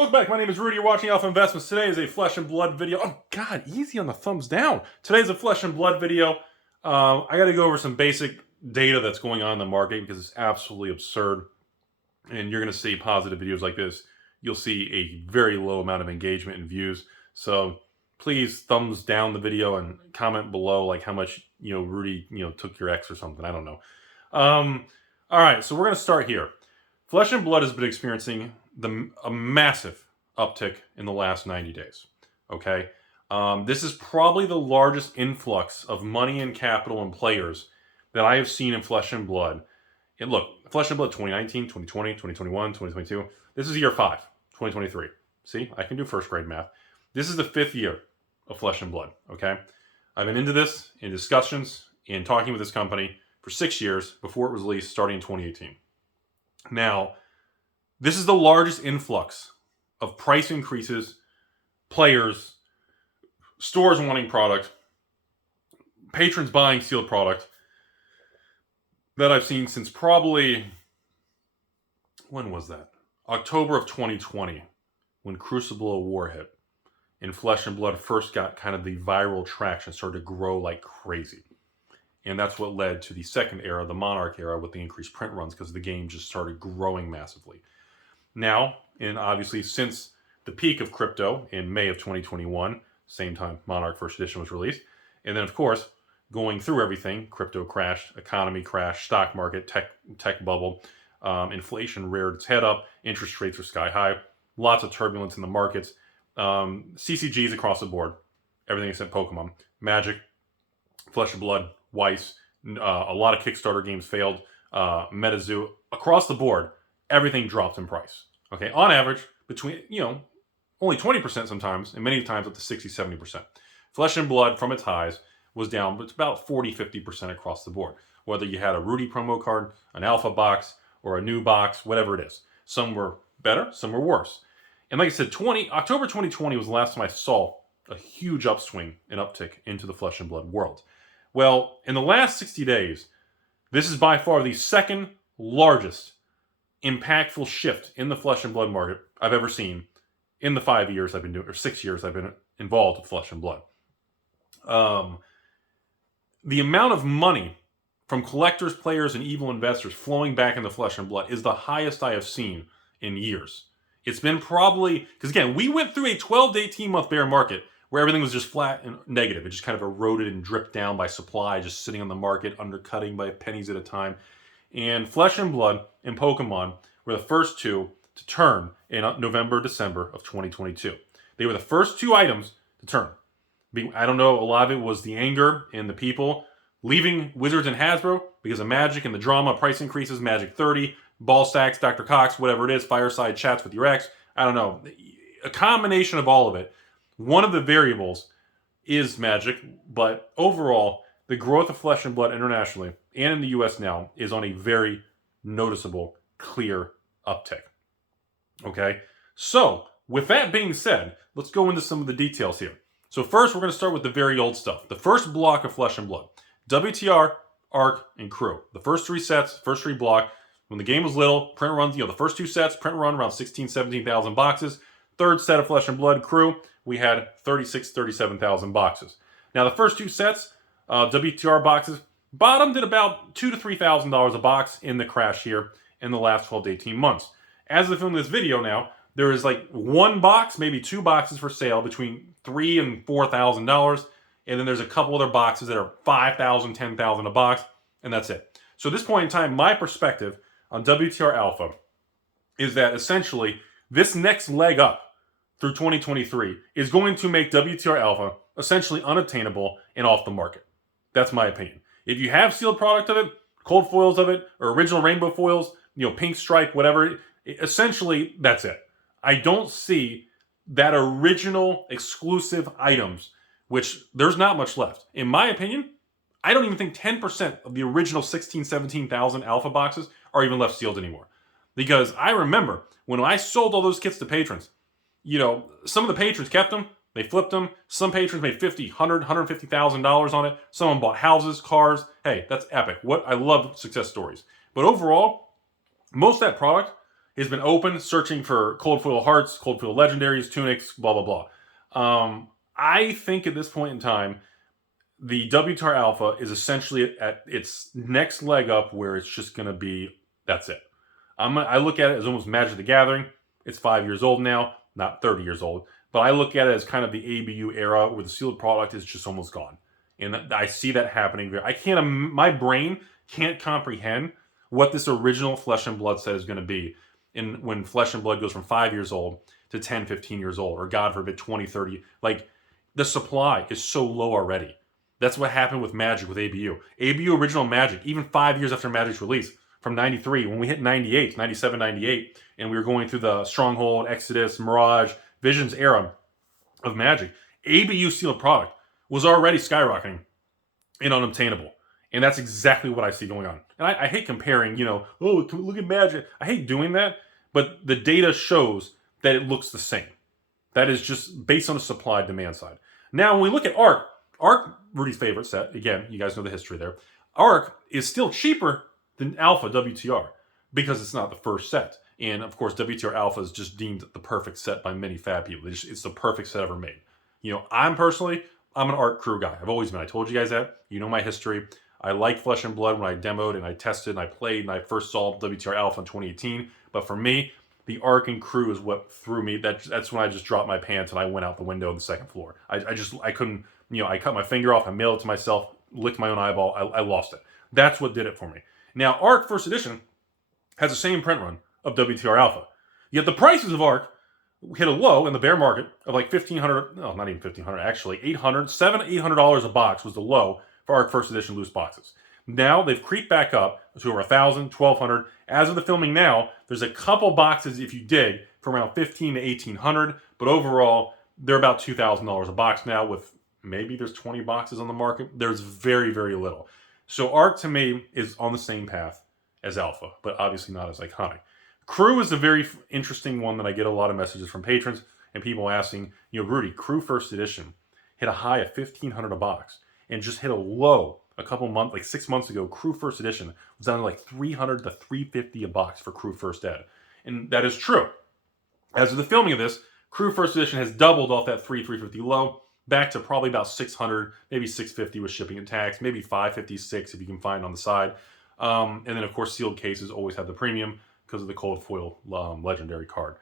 Welcome back. My name is Rudy. You're watching Alpha Investments. Today is a flesh and blood video. Oh, God, easy on the thumbs down. Today's a flesh and blood video. I got to go over some basic data that's going on in the market because it's absolutely absurd. And you're going to see positive videos like this. You'll see a very low amount of engagement and views. So please thumbs down the video and comment below like how much, Rudy, took your ex or something. I don't know. All right, so we're going to start here. Flesh and blood has been experiencing a massive uptick in the last 90 days. Okay, this is probably the largest influx of money and capital and players that I have seen in Flesh and Blood. And look, Flesh and Blood 2019, 2020, 2021, 2022. This is year 5, 2023. See, I can do first grade math. This is the 5th year of Flesh and Blood. Okay, I've been into this in discussions and talking with this company for 6 years before it was released, starting in 2018. Now, this is the largest influx of price increases, players, stores wanting product, patrons buying sealed product that I've seen since probably, when was that? October of 2020, when Crucible of War hit and Flesh and Blood first got kind of the viral traction, started to grow like crazy. And that's what led to the second era, the Monarch era, with the increased print runs because the game just started growing massively. Now, and obviously since the peak of crypto in May of 2021, same time Monarch First Edition was released, and then of course, going through everything, crypto crashed, economy crashed, stock market, tech bubble, inflation reared its head up, interest rates are sky high, lots of turbulence in the markets, CCGs across the board, everything except Pokemon, Magic, Flesh and Blood, Weiss, a lot of Kickstarter games failed, MetaZoo, across the board, everything dropped in price. Okay, on average, between, only 20% sometimes, and many times up to 60, 70%. Flesh and Blood from its highs was down, but it's about 40, 50% across the board. Whether you had a Rudy promo card, an Alpha box, or a new box, whatever it is. Some were better, some were worse. And like I said, October 2020 was the last time I saw a huge upswing and uptick into the Flesh and Blood world. Well, in the last 60 days, this is by far the second largest impactful shift in the Flesh and Blood market I've ever seen in the 5 years I've been doing, or 6 years I've been involved with Flesh and Blood. The amount of money from collectors, players, and evil investors flowing back into Flesh and Blood is the highest I have seen in years. It's been probably, because again, we went through a 12 to 18 month bear market where everything was just flat and negative. It just kind of eroded and dripped down by supply, just sitting on the market, undercutting by pennies at a time. And Flesh and Blood and Pokemon were the first two to turn in November, December of 2022. They were the first two items to turn. I don't know, a lot of it was the anger in the people leaving Wizards and Hasbro because of Magic and the drama, price increases, Magic 30, ball sacks, Dr. Cox, whatever it is, fireside chats with your ex. I don't know. A combination of all of it. One of the variables is Magic, but overall, the growth of Flesh and Blood internationally and in the US now is on a very noticeable, clear uptick. Okay? So, with that being said, let's go into some of the details here. So first, we're going to start with the very old stuff. The first block of Flesh and Blood. WTR, Arc, and Crew. The first 3 sets, first 3 block. When the game was little, print runs, the first 2 sets, print run around 16,000, 17,000 boxes. Third set of Flesh and Blood, Crew, we had 36,000, 37,000 boxes. Now the first 2 sets, WTR boxes, bottomed at about $2,000 to $3,000 a box in the crash here in the last 12 to 18 months. As of filming this video now, there is like 1 box, maybe 2 boxes for sale between $3,000 and $4,000. And then there's a couple other boxes that are $5,000, $10,000 a box, and that's it. So at this point in time, my perspective on WTR Alpha is that essentially this next leg up through 2023 is going to make WTR Alpha essentially unattainable and off the market. That's my opinion. If you have sealed product of it, cold foils of it, or original rainbow foils, pink stripe, whatever, essentially that's it. I don't see that original exclusive items, which there's not much left. In my opinion, I don't even think 10% of the original 16,000, 17,000 Alpha boxes are even left sealed anymore. Because I remember when I sold all those kits to patrons, some of the patrons kept them, they flipped them. Some patrons made $50,000, $100,000, $150,000 on it. Some of them bought houses, cars. Hey, that's epic. I love success stories. But overall, most of that product has been open, searching for cold foil hearts, cold foil legendaries, tunics, blah, blah, blah. I think at this point in time, the WTR Alpha is essentially at its next leg up where it's just going to be, that's it. I look at it as almost Magic the Gathering. It's 5 years old now, not 30 years old. But I look at it as kind of the ABU era where the sealed product is just almost gone. And I see that happening. My brain can't comprehend what this original Flesh and Blood set is going to be when Flesh and Blood goes from 5 years old to 10, 15 years old, or God forbid 20, 30. Like, the supply is so low already. That's what happened with Magic, with ABU. ABU original Magic, even 5 years after Magic's release, from 93, when we hit 98, 97, 98, and we were going through the Stronghold, Exodus, Mirage, Visions era of Magic, ABU sealed product was already skyrocketing and unobtainable. And that's exactly what I see going on. And I hate comparing, look at Magic. I hate doing that, but the data shows that it looks the same. That is just based on the supply-demand side. Now, when we look at Arc, Rudy's favorite set, again, you guys know the history there, Arc is still cheaper than Alpha WTR because it's not the first set. And, of course, WTR Alpha is just deemed the perfect set by many fat people. It's the perfect set ever made. I'm an Arc crew guy. I've always been. I told you guys that. You know my history. I liked Flesh and Blood when I demoed and I tested and I played and I first saw WTR Alpha in 2018. But for me, the Arc and crew is what threw me. That's when I just dropped my pants and I went out the window on the second floor. I couldn't, I cut my finger off, I mailed it to myself, licked my own eyeball, I lost it. That's what did it for me. Now, Arc First Edition has the same print run of WTR Alpha. Yet the prices of Arc hit a low in the bear market of like $1,500, no, not even $1,500, actually $800, $700-800 a box was the low for Arc First Edition loose boxes. Now they've creeped back up to over $1,000, $1,200. As of the filming now, there's a couple boxes, if you dig, for around $1,500 to $1,800, but overall, they're about $2,000 a box now with maybe there's 20 boxes on the market. There's very, very little. So Arc, to me, is on the same path as Alpha, but obviously not as iconic. Crew is a very interesting one that I get a lot of messages from patrons and people asking, Rudy, Crew First Edition hit a high of $1,500 a box and just hit a low a couple months, like 6 months ago. Crew First Edition was down to like $300 to $350 a box for Crew First Ed. And that is true. As of the filming of this, Crew First Edition has doubled off that $350 low, back to probably about $600, maybe $650 with shipping and tax, maybe $556 if you can find on the side. And then, of course, sealed cases always have the premium because of the cold foil legendary card.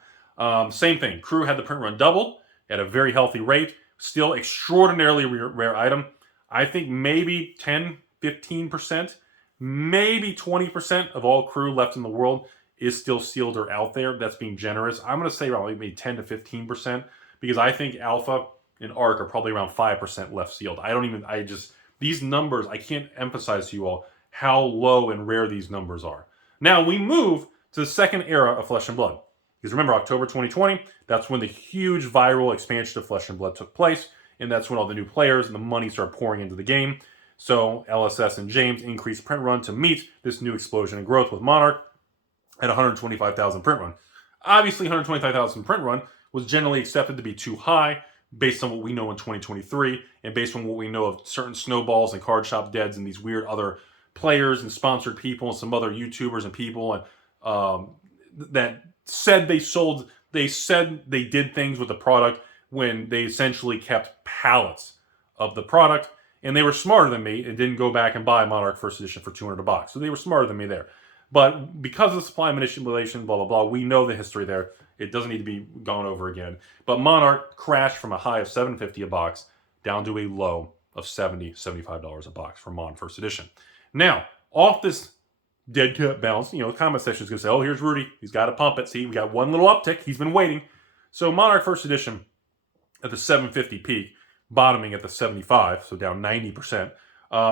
Same thing. Crew had the print run doubled at a very healthy rate. Still extraordinarily rare item. I think maybe 10, 15%, maybe 20% of all Crew left in the world is still sealed or out there. That's being generous. I'm going to say around maybe 10 to 15% because I think Alpha and Arc are probably around 5% left sealed. These numbers, I can't emphasize to you all how low and rare these numbers are. Now we move to the second era of Flesh and Blood. Because remember, October 2020, that's when the huge viral expansion of Flesh and Blood took place, and that's when all the new players and the money started pouring into the game. So LSS and James increased print run to meet this new explosion in growth with Monarch at 125,000 print run. Obviously, 125,000 print run was generally accepted to be too high based on what we know in 2023 and based on what we know of certain snowballs and card shop deads and these weird other players and sponsored people and some other YouTubers and people and that said they did things with the product when they essentially kept pallets of the product, and they were smarter than me and didn't go back and buy Monarch First Edition for $200 a box. So they were smarter than me there. But because of the supply manipulation, blah, blah, blah, we know the history there. It doesn't need to be gone over again. But Monarch crashed from a high of $750 a box down to a low of $70, $75 a box for Mon First Edition. Now, off this dead cat bounce, the comment section is going to say, oh, here's Rudy. He's got to pump it. See, we got one little uptick. He's been waiting. So Monarch First Edition at the 750 peak, bottoming at the 75, so down 90%,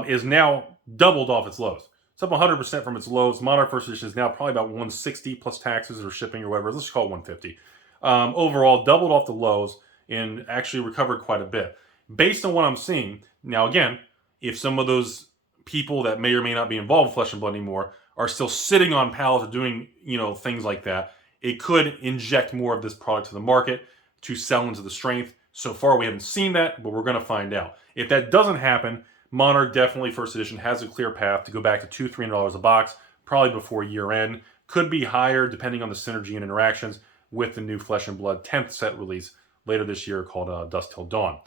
is now doubled off its lows. It's up 100% from its lows. Monarch First Edition is now probably about 160 plus taxes or shipping or whatever. Let's just call it 150. Overall, doubled off the lows and actually recovered quite a bit. Based on what I'm seeing, now again, if some of those people that may or may not be involved with Flesh and Blood anymore are still sitting on pallets or doing, things like that, it could inject more of this product to the market to sell into the strength. So far, we haven't seen that, but we're going to find out. If that doesn't happen, Monarch definitely First Edition has a clear path to go back to $200-300 a box, probably before year end. Could be higher depending on the synergy and interactions with the new Flesh and Blood 10th set release later this year called Dusk Till Dawn.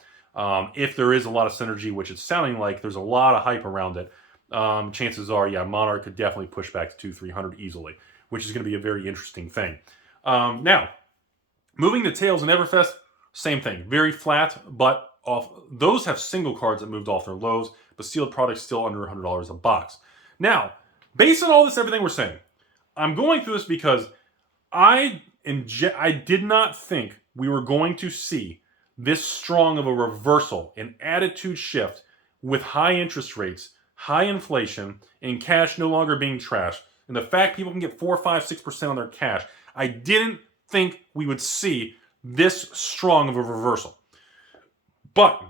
If there is a lot of synergy, which it's sounding like there's a lot of hype around it, chances are, yeah, Monarch could definitely push back to 200-300 easily, which is going to be a very interesting thing. Now, moving to Tails and Everfest, same thing. Very flat, but those have single cards that moved off their lows, but sealed products still under $100 a box. Now, based on all this, everything we're saying, I'm going through this because I did not think we were going to see this strong of a reversal, an attitude shift with high interest rates, high inflation, and cash no longer being trashed, and the fact people can get 4, 5, 6% on their cash. I didn't think we would see this strong of a reversal. But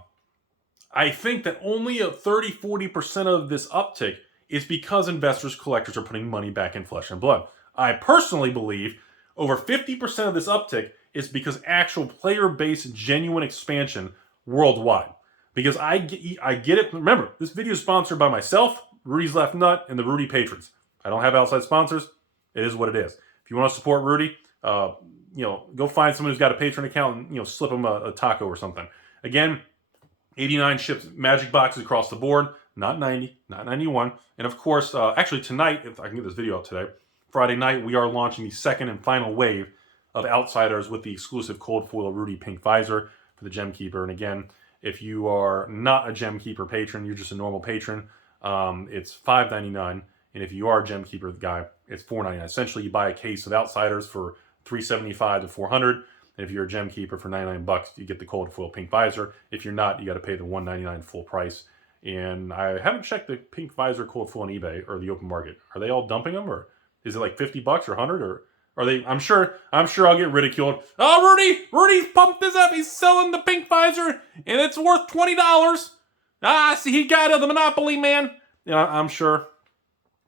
I think that only 30-40% of this uptick is because investors, collectors are putting money back in Flesh and Blood. I personally believe over 50% of this uptick is because actual player-based genuine expansion worldwide. Because I get it. Remember, this video is sponsored by myself, Rudy's Left Nut, and the Rudy patrons. I don't have outside sponsors. It is what it is. If you want to support Rudy, go find someone who's got a patron account and slip them a taco or something. Again, 89 ships Magic boxes across the board, not 90, not 91. And of course, actually tonight, if I can get this video out today, Friday night, we are launching the second and final wave of Outsiders with the exclusive cold foil Rudy Pink Visor for the Gem Keeper. And again, if you are not a Gem Keeper patron, you're just a normal patron, it's $5.99. And if you are a Gem Keeper guy, it's $4.99. Essentially, you buy a case of Outsiders for $375 to $400. And if you're a Gem Keeper for $99, you get the cold foil Pink Visor. If you're not, you got to pay the $199 full price. And I haven't checked the Pink Visor cold foil on eBay or the open market. Are they all dumping them, or is it like $50 or $100, or are they? I'm sure I'll get ridiculed. Oh, Rudy's pumped this up. He's selling the Pink Visor, and it's worth $20. See, he got it, the Monopoly man. I'm sure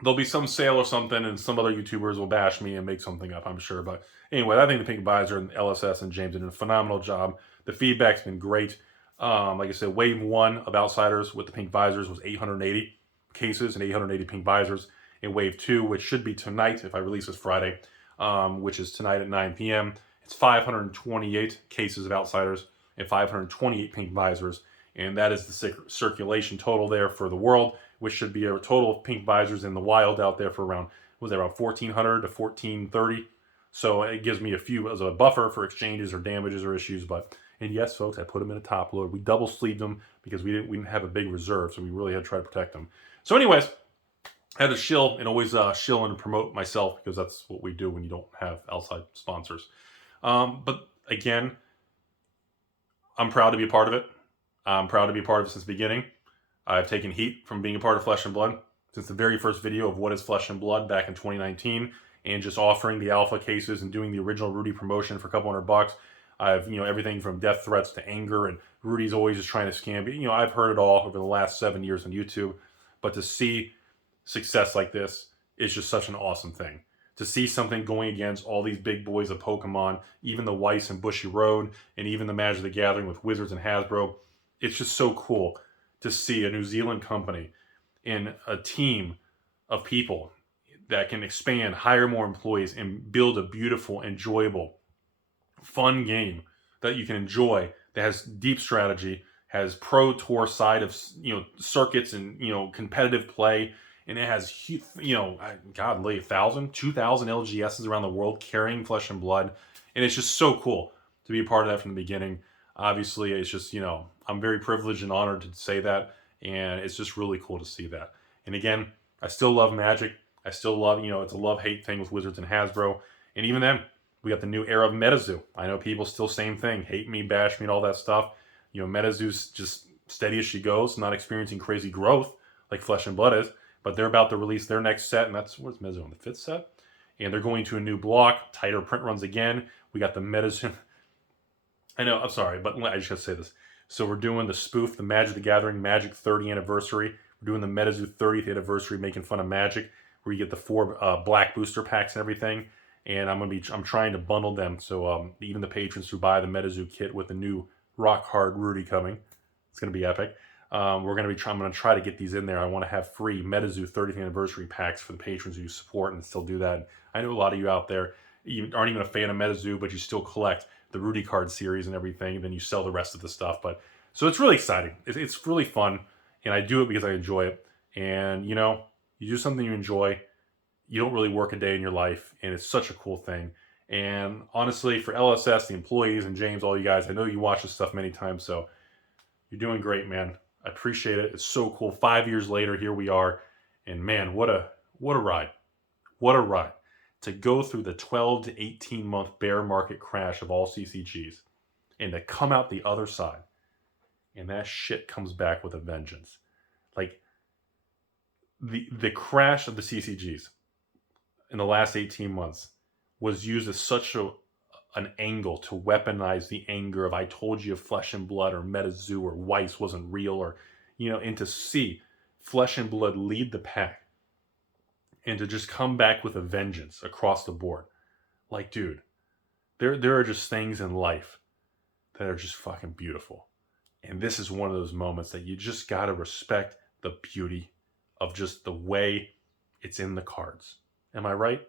there'll be some sale or something, and some other YouTubers will bash me and make something up, I'm sure. But anyway, I think the Pink Visor and LSS and James did a phenomenal job. The feedback's been great. Like I said, wave 1 of Outsiders with the Pink Visors was 880 cases and 880 Pink Visors. In wave 2, which should be tonight if I release this Friday, which is tonight at 9 p.m., it's 528 cases of Outsiders and 528 Pink Visors. And that is the circulation total there for the world, which should be a total of Pink Visors in the wild out there for around 1,400 to 1,430. So it gives me a few as a buffer for exchanges or damages or issues. And yes, folks, I put them in a top load. We double sleeved them because we didn't have a big reserve, so we really had to try to protect them. So anyways, I had to shill and always shill and promote myself because that's what we do when you don't have outside sponsors. But again, I'm proud to be a part of it. I'm proud to be a part of it since the beginning. I've taken heat from being a part of Flesh and Blood since the very first video of what is Flesh and Blood back in 2019, and just offering the alpha cases and doing the original Rudy promotion for a couple $100. I've, everything from death threats to anger, and Rudy's always just trying to scam me. I've heard it all over the last 7 years on YouTube, but to see success like this is just such an awesome thing. To see something going against all these big boys of Pokemon, even the Weiss and Bushy Road, and even the Magic the Gathering with Wizards and Hasbro, it's just so cool to see a New Zealand company and a team of people that can expand, hire more employees, and build a beautiful, enjoyable, fun game that you can enjoy, that has deep strategy, has pro tour side of circuits and competitive play. And it has, godly 1,000, 2,000 LGSs around the world carrying Flesh and Blood. And it's just so cool to be a part of that from the beginning. Obviously, it's just, I'm very privileged and honored to say that. And it's just really cool to see that. And again, I still love Magic. I still love, it's a love-hate thing with Wizards and Hasbro. And even then, we got the new era of MetaZoo. I know people still same thing. Hate me, bash me, and all that stuff. MetaZoo's just steady as she goes, not experiencing crazy growth like Flesh and Blood is. But they're about to release their next set, and where's MetaZoo on the 5th set? And they're going to a new block, tighter print runs again. We got the MetaZoo. I know, I'm sorry, but I just gotta say this. So we're doing the spoof, the Magic the Gathering Magic 30th anniversary. We're doing the MetaZoo 30th anniversary, making fun of Magic, where you get the 4 black booster packs and everything. And I'm trying to bundle them, so even the patrons who buy the MetaZoo kit with the new Rock Hard Rudy coming, it's gonna be epic. I'm going to try to get these in there. I want to have free MetaZoo 30th anniversary packs for the patrons who support and still do that. I know a lot of you out there aren't even a fan of MetaZoo, but you still collect the Rudy card series and everything. And then you sell the rest of the stuff. But so it's really exciting. It's really fun, and I do it because I enjoy it. And you know, you do something you enjoy. You don't really work a day in your life, and it's such a cool thing. And honestly, for LSS, the employees, and James, all you guys, I know you watch this stuff many times, so you're doing great, man. I appreciate it. It's so cool. 5 years later, here we are, and man, what a ride! What a ride to go through the 12 to 18 month bear market crash of all CCGs, and to come out the other side, and that shit comes back with a vengeance. Like the crash of the CCGs in the last 18 months was used as such an angle to weaponize the anger of I told you Flesh and Blood or MetaZoo or Weiss wasn't real, or, you know, and to see Flesh and Blood lead the pack and to just come back with a vengeance across the board. Like, dude, there are just things in life that are just fucking beautiful. And this is one of those moments that you just got to respect the beauty of just the way it's in the cards. Am I right?